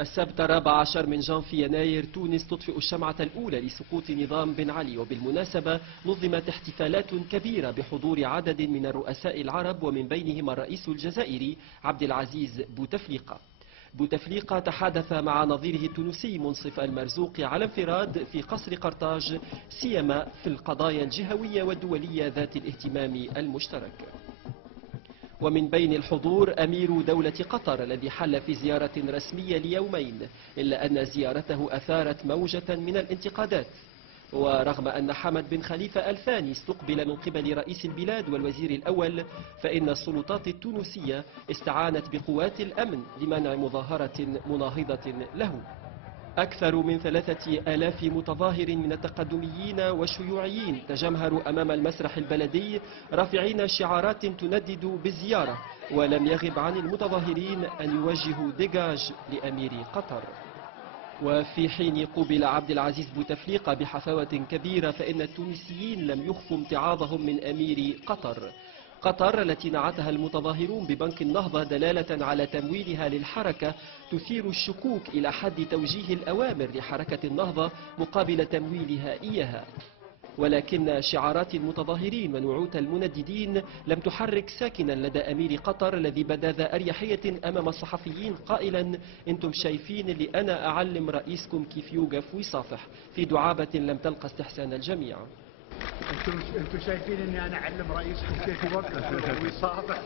السبت 14 من جانفي يناير تونس تطفئ الشمعة الأولى لسقوط نظام بن علي، وبالمناسبة نظمت احتفالات كبيرة بحضور عدد من الرؤساء العرب ومن بينهم الرئيس الجزائري عبد العزيز بوتفليقة. بوتفليقة تحادث مع نظيره التونسي منصف المرزوق على انفراد في قصر قرطاج، سيما في القضايا الجهوية والدولية ذات الاهتمام المشترك. ومن بين الحضور أمير دولة قطر الذي حل في زيارة رسمية ليومين، إلا أن زيارته أثارت موجة من الانتقادات. ورغم أن حمد بن خليفة الثاني استقبل من قبل رئيس البلاد والوزير الأول، فإن السلطات التونسية استعانت بقوات الأمن لمنع مظاهرة مناهضة له. أكثر من 3000 متظاهر من التقدميين والشيوعيين تجمهروا أمام المسرح البلدي رافعين شعارات تندد بالزيارة، ولم يغب عن المتظاهرين أن يوجهوا ديجاج لأمير قطر. وفي حين قوبل عبد العزيز بوتفليقة بحفاوة كبيرة، فإن التونسيين لم يخفوا امتعاضهم من أمير قطر. قطر التي نعتها المتظاهرون ببنك النهضة دلالة على تمويلها للحركة تثير الشكوك إلى حد توجيه الأوامر لحركة النهضة مقابل تمويلها إياها. ولكن شعارات المتظاهرين ونعوت المنددين لم تحرك ساكنا لدى أمير قطر، الذي بدا ذا أريحية أمام الصحفيين قائلا: انتم شايفين اللي أنا أعلم رئيسكم كيف يوقف ويصافح، في دعابة لم تلقى استحسان الجميع. انتم شايفين اني انا اعلم رئيسكم كيف يوقف ويصافح.